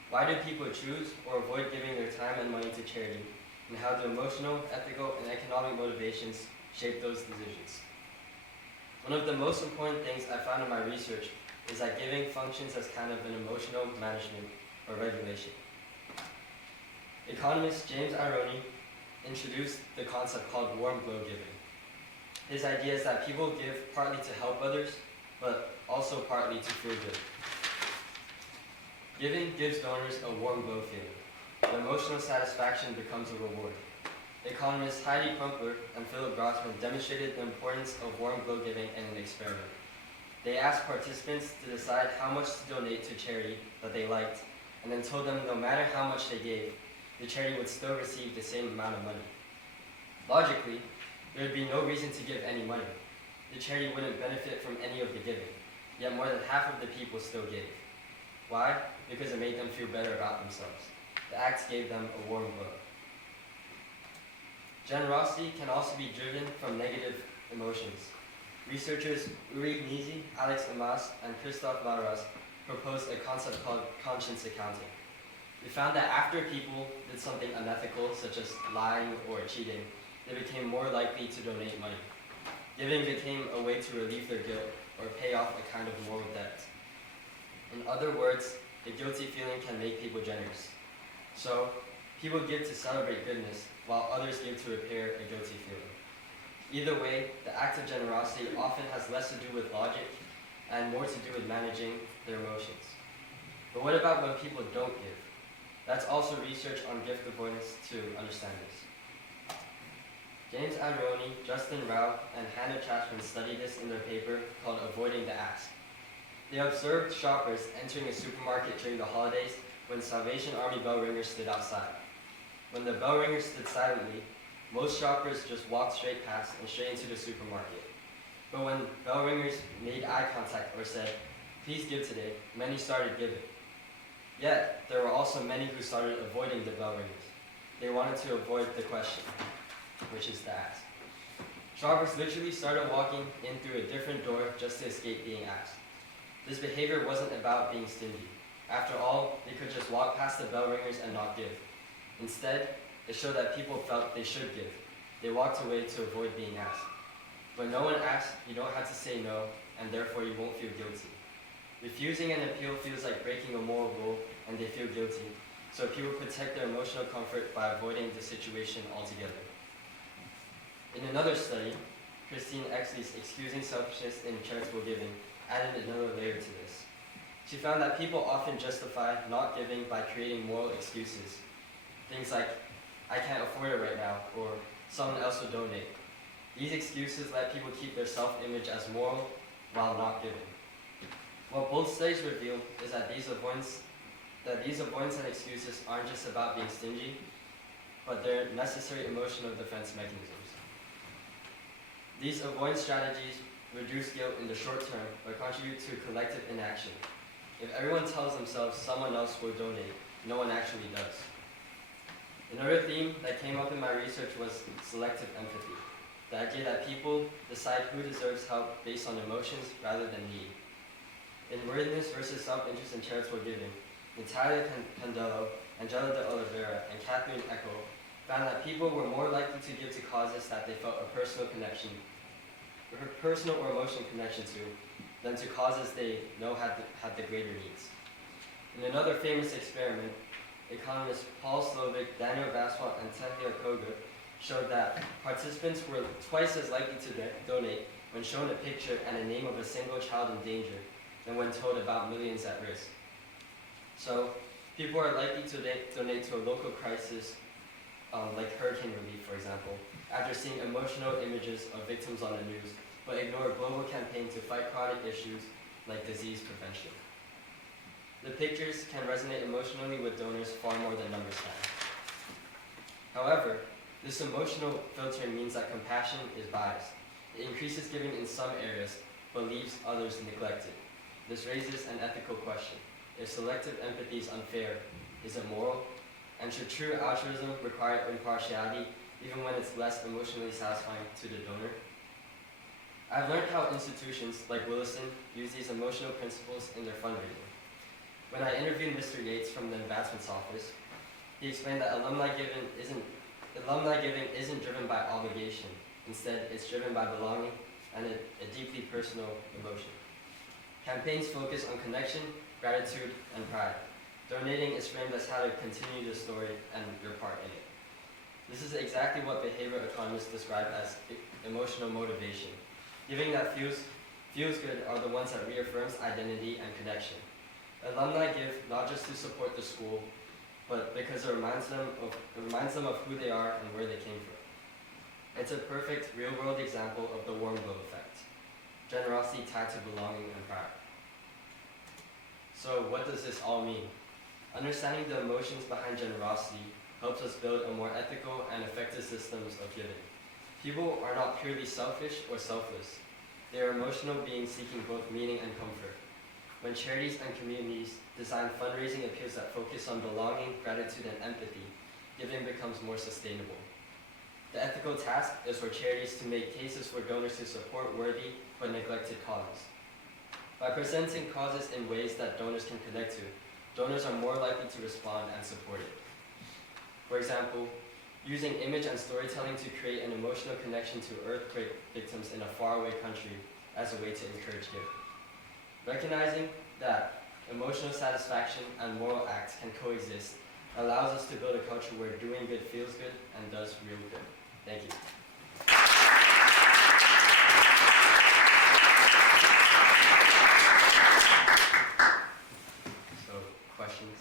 Why do people choose or avoid giving their time and money to charity, and how do emotional, ethical, and economic motivations shape those decisions? One of the most important things I found in my research is that giving functions as kind of an emotional management or regulation. Economist James Ironi introduced the concept called warm glow giving. His idea is that people give partly to help others, but also partly to feel good. Giving gives donors a warm glow feeling. The emotional satisfaction becomes a reward. Economists Heidi Klumpp and Philip Grossman demonstrated the importance of warm glow giving in an experiment. They asked participants to decide how much to donate to charity that they liked, and then told them no matter how much they gave, the charity would still receive the same amount of money. Logically, there would be no reason to give any money. The charity wouldn't benefit from any of the giving, yet more than half of the people still gave. Why? Because it made them feel better about themselves. The act gave them a warm glow. Generosity can also be driven from negative emotions. Researchers Uri Gneezy, Alex Amas, and Christophe Maras proposed a concept called conscience accounting. They found that after people did something unethical, such as lying or cheating, they became more likely to donate money. Giving became a way to relieve their guilt or pay off a kind of moral debt. In other words, the guilty feeling can make people generous. So, people give to celebrate goodness, while others give to repair a guilty feeling. Either way, the act of generosity often has less to do with logic and more to do with managing their emotions. But what about when people don't give? That's also research on gift avoidance to understand this. James Ironi, Justin Rao, and Hannah Chashman studied this in their paper called Avoiding the Ask. They observed shoppers entering a supermarket during the holidays when Salvation Army bell ringers stood outside. When the bell ringers stood silently, most shoppers just walked straight past and straight into the supermarket. But when bell ringers made eye contact or said, "Please give today," many started giving. Yet, there were also many who started avoiding the bell ringers. They wanted to avoid the question, which is the ask. Shoppers literally started walking in through a different door just to escape being asked. This behavior wasn't about being stingy. After all, they could just walk past the bell ringers and not give. Instead, it showed that people felt they should give. They walked away to avoid being asked. When no one asks, you don't have to say no, and therefore you won't feel guilty. Refusing an appeal feels like breaking a moral rule, and they feel guilty, so people protect their emotional comfort by avoiding the situation altogether. In another study, Christine Exley's Excusing Selfishness in Charitable Giving added another layer to this. She found that people often justify not giving by creating moral excuses. Things like, "I can't afford it right now," or "someone else will donate." These excuses let people keep their self-image as moral while not giving. What both studies reveal is that these avoidance and excuses aren't just about being stingy, but they're necessary emotional defense mechanisms. These avoidance strategies reduce guilt in the short term, but contribute to collective inaction. If everyone tells themselves someone else will donate, no one actually does. Another theme that came up in my research was selective empathy, the idea that people decide who deserves help based on emotions rather than need. In Worthiness versus Self-Interest in Charitable Giving, Natalia Candello, Angela de Oliveira, and Catherine Echo found that people were more likely to give to causes that they felt a personal connection, or personal or emotional connection to, than to causes they know had the greater needs. In another famous experiment, economists Paul Slovic, Daniel Vaswant, and Tehlia Koga showed that participants were twice as likely to donate when shown a picture and a name of a single child in danger than when told about millions at risk. So, people are likely to donate to a local crisis, like hurricane relief, for example, after seeing emotional images of victims on the news, but ignore a global campaign to fight chronic issues like disease prevention. The pictures can resonate emotionally with donors far more than numbers can. However, this emotional filtering means that compassion is biased. It increases giving in some areas, but leaves others neglected. This raises an ethical question. If selective empathy is unfair, is it moral? And should true altruism require impartiality, even when it's less emotionally satisfying to the donor? I've learned how institutions like Williston use these emotional principles in their fundraising. When I interviewed Mr. Yates from the Advancements Office, he explained that alumni giving isn't driven by obligation. Instead, it's driven by belonging and a deeply personal emotion. Campaigns focus on connection, gratitude, and pride. Donating is framed as how to continue the story and your part in it. This is exactly what behavioral economists describe as emotional motivation. Giving that feels good are the ones that reaffirms identity and connection. Alumni give not just to support the school, but because it reminds them of who they are and where they came from. It's a perfect real-world example of the warm glow effect. Generosity tied to belonging and pride. So what does this all mean? Understanding the emotions behind generosity helps us build a more ethical and effective systems of giving. People are not purely selfish or selfless. They are emotional beings seeking both meaning and comfort. When charities and communities design fundraising appeals that focus on belonging, gratitude, and empathy, giving becomes more sustainable. The ethical task is for charities to make cases for donors to support worthy but neglected causes. By presenting causes in ways that donors can connect to, donors are more likely to respond and support it. For example, using image and storytelling to create an emotional connection to earthquake victims in a faraway country as a way to encourage giving. Recognizing that emotional satisfaction and moral acts can coexist allows us to build a culture where doing good feels good and does real good. Thank you. So, questions?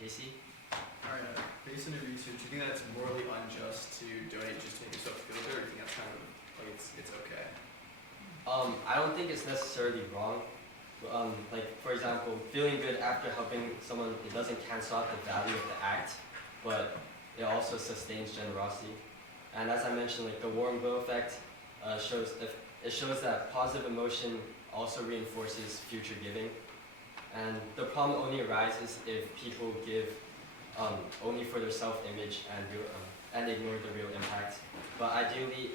Casey? Alright, based on your research, do you think that's morally unjust to donate just to make yourself feel good, or do you think that's kind of like it's okay? I don't think it's necessarily wrong. Like, for example, feeling good after helping someone, it doesn't cancel out the value of the act, but it also sustains generosity. And as I mentioned, like the warm glow effect shows that positive emotion also reinforces future giving. And the problem only arises if people give only for their self-image and ignore the real impact. But ideally,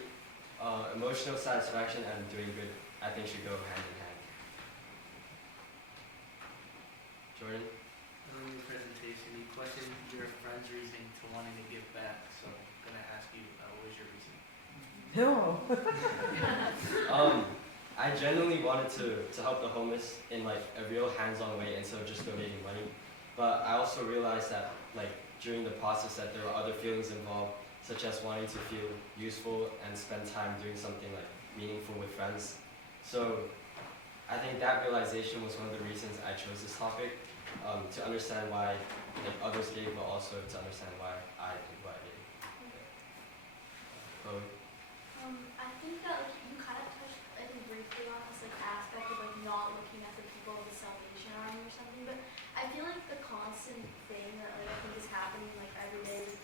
emotional satisfaction and doing good, I think, should go hand in hand. Jordan? In your presentation, you questioned your friend's reasoning to wanting to give back, so I'm going to ask you, what was your reason? No. I genuinely wanted to help the homeless in like a real hands-on way instead of just donating money. But I also realized that like during the process that there were other feelings involved, such as wanting to feel useful and spend time doing something like meaningful with friends. So I think that realization was one of the reasons I chose this topic, to understand why like others gave, but also to understand why I did what I did. Chloe? I think that like you kind of touched, I think, briefly on this like aspect of like not looking at the people of the Salvation Army or something, but I feel like the constant thing that like I think is happening like every day is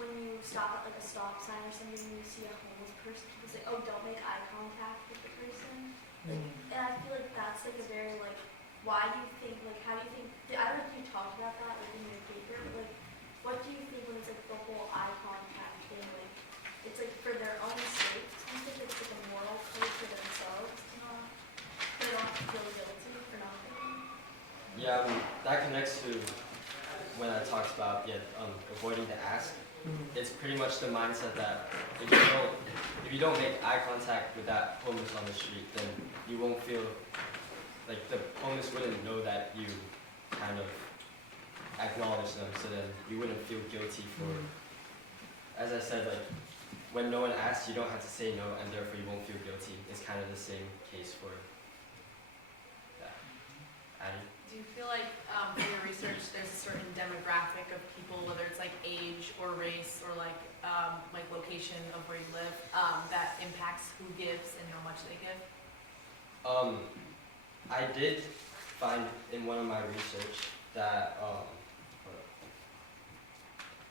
when you stop at like a stop sign or something and you see a homeless person, people say, oh, don't make eye contact with the person. Like, and I feel like that's like a very like, why do you think, like how do you think, I don't know if you talked about that like in your what do you think when it's like the whole eye contact thing? Like, it's like for their own sake. Do you think it's like a moral code for themselves to not, they don't have to feel guilty for not doing it? Yeah, that connects to when I talked about avoiding the ask. It's pretty much the mindset that if you don't make eye contact with that homeless on the street, then you won't feel like the homeless wouldn't know that you kind of acknowledge them, so then you wouldn't feel guilty for, as I said, like when no one asks, you don't have to say no, and therefore you won't feel guilty. It's kind of the same case for that. Addie? Do you feel like in your research there's a certain demographic of people, whether it's like age or race or like location of where you live, that impacts who gives and how much they give? I did find in one of my research that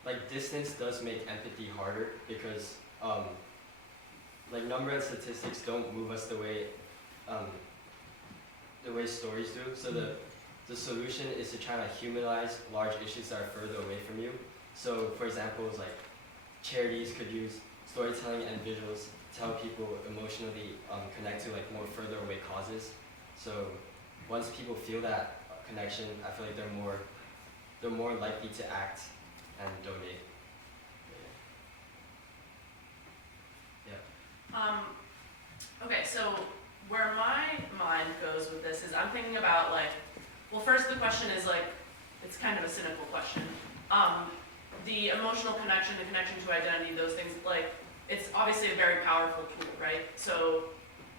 like distance does make empathy harder because like number and statistics don't move us the way stories do. So the solution is to try to humanize large issues that are further away from you. So for example, it's like charities could use storytelling and visuals to help people emotionally connect to like more further away causes. So once people feel that connection, I feel like they're more likely to act and donate. Yeah. Okay, so where my mind goes with this is I'm thinking about like, well, first the question is like, it's kind of a cynical question. The emotional connection, the connection to identity, those things, like, it's obviously a very powerful tool, right? So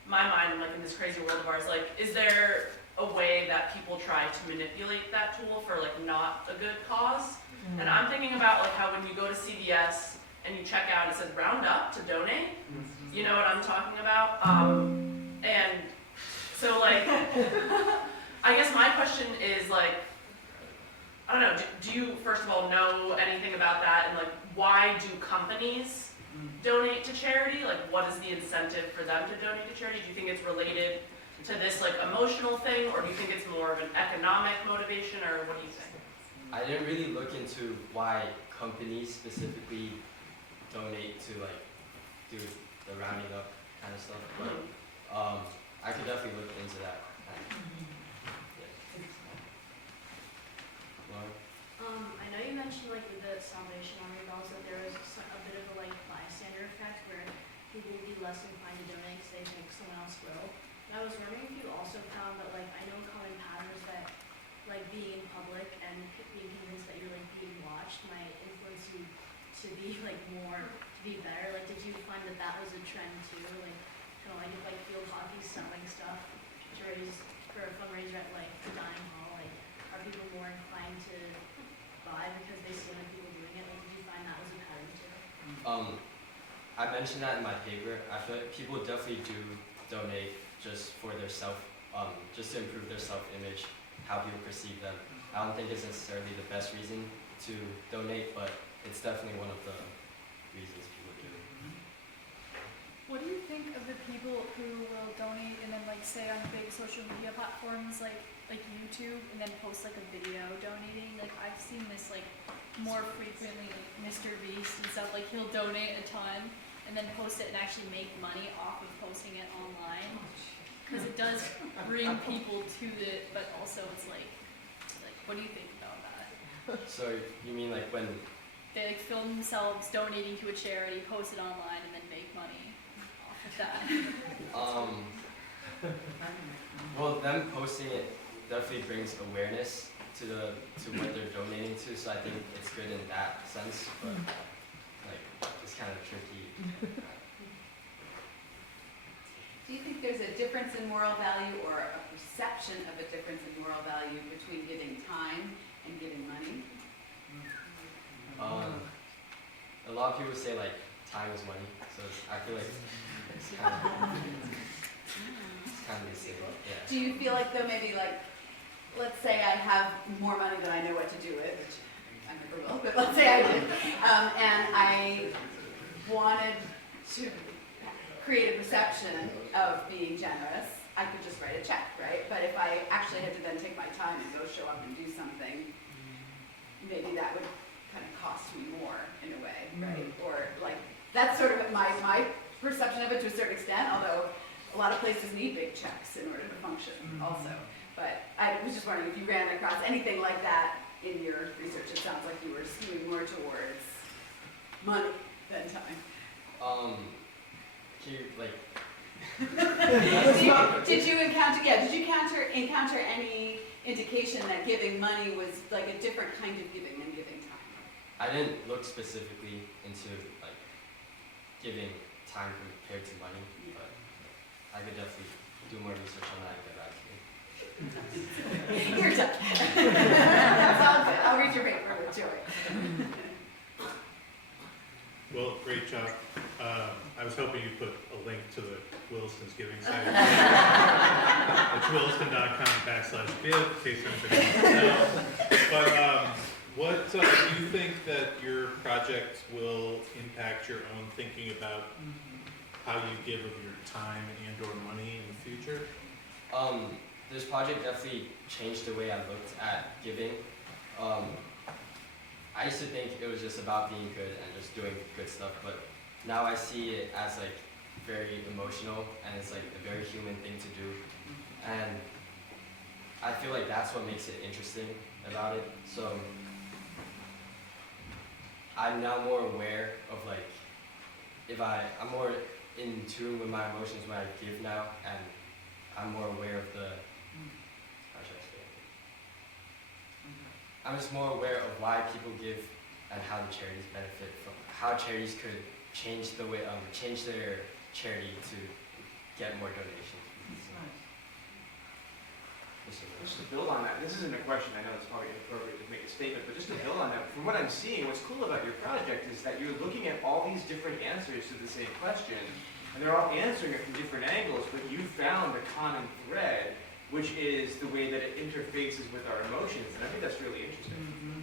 my mind, like in this crazy world of ours, like, is there a way that people try to manipulate that tool for like not a good cause? And I'm thinking about like how when you go to CVS and you check out, it says round up to donate. You know what I'm talking about? And so like, I guess my question is like, I don't know, do you first of all know anything about that, and like why do companies donate to charity? Like what is the incentive for them to donate to charity? Do you think it's related to this like emotional thing, or do you think it's more of an economic motivation, or what do you think? I didn't really look into why companies specifically donate to like do the rounding up kind of stuff, but I could definitely look into that. I know you mentioned like with the Salvation Army dolls that there was a bit of a like bystander effect where people would be less inclined to donate because they think someone else will. And I was wondering if you also found that like, I know common patterns that like being in public and being convinced that you're like being watched might influence you to be like more, to be better. Like did you find that that was a trend too? Like kind of like if like field hockey's selling stuff to raise for a fundraiser at like the dining hall, like are people more inclined to buy because they see other people doing it? Like did you find that was a pattern too? I mentioned that in my paper. I feel like people definitely do donate just for their just to improve their self-image, how people perceive them. I don't think it's necessarily the best reason to donate, but it's definitely one of the reasons people do. What do you think of the people who will donate and then like say on big social media platforms like YouTube and then post like a video donating? Like I've seen this like more frequently, like Mr. Beast and stuff, like he'll donate a ton and then post it and actually make money off of posting it online. Because it does bring people to it, but also it's like what do you think about that? So you mean like when They like film themselves donating to a charity, post it online, and then make money off of that. well, them posting it definitely brings awareness to what they're donating to, so I think it's good in that sense, but like it's kind of tricky. Do you think there's a difference in moral value or a perception of a difference in moral value between giving time and giving money? A lot of people say like time is money, so I feel like it's kind of the same. Yeah. Do you feel like though maybe like, let's say I have more money than I know what to do with, which I never will, but let's say I did, and I wanted to create a perception of being generous, I could just write a check, right? But if I actually had to then take my time and go show up and do something, maybe that would kind of cost me more in a way, right? Or like, that's sort of my perception of it to a certain extent, although a lot of places need big checks in order to function also. But I was just wondering if you ran across anything like that in your research. It sounds like you were skewing more towards money than time. Can you, like, did you encounter any indication that giving money was like a different kind of giving than giving time? I didn't look specifically into, like, giving time compared to money, but I could definitely do more research on that and get back to you. You're done. That's all good. I'll read your paper with joy. Well, great job. I was hoping you'd put a link to the Williston's giving site. It's williston.com/give, in case anybody wants to know. But what do you think that your project will impact your own thinking about how you give of your time and/or money in the future? This project definitely changed the way I looked at giving. I used to think it was just about being good and just doing good stuff, but now I see it as like very emotional and it's like a very human thing to do. And I feel like that's what makes it interesting about it. So I'm now more aware of like, I'm more in tune with my emotions when I give now, and I'm more aware of the, how should I say it? I'm just more aware of why people give and how the charities benefit from, how charities could change the way, change their charity to get more donations. Just to build on that, this isn't a question, I know it's probably inappropriate to make a statement, but just to build on that, from what I'm seeing, what's cool about your project is that you're looking at all these different answers to the same question, and they're all answering it from different angles, but you found a common thread, which is the way that it interfaces with our emotions, and I think that's really interesting.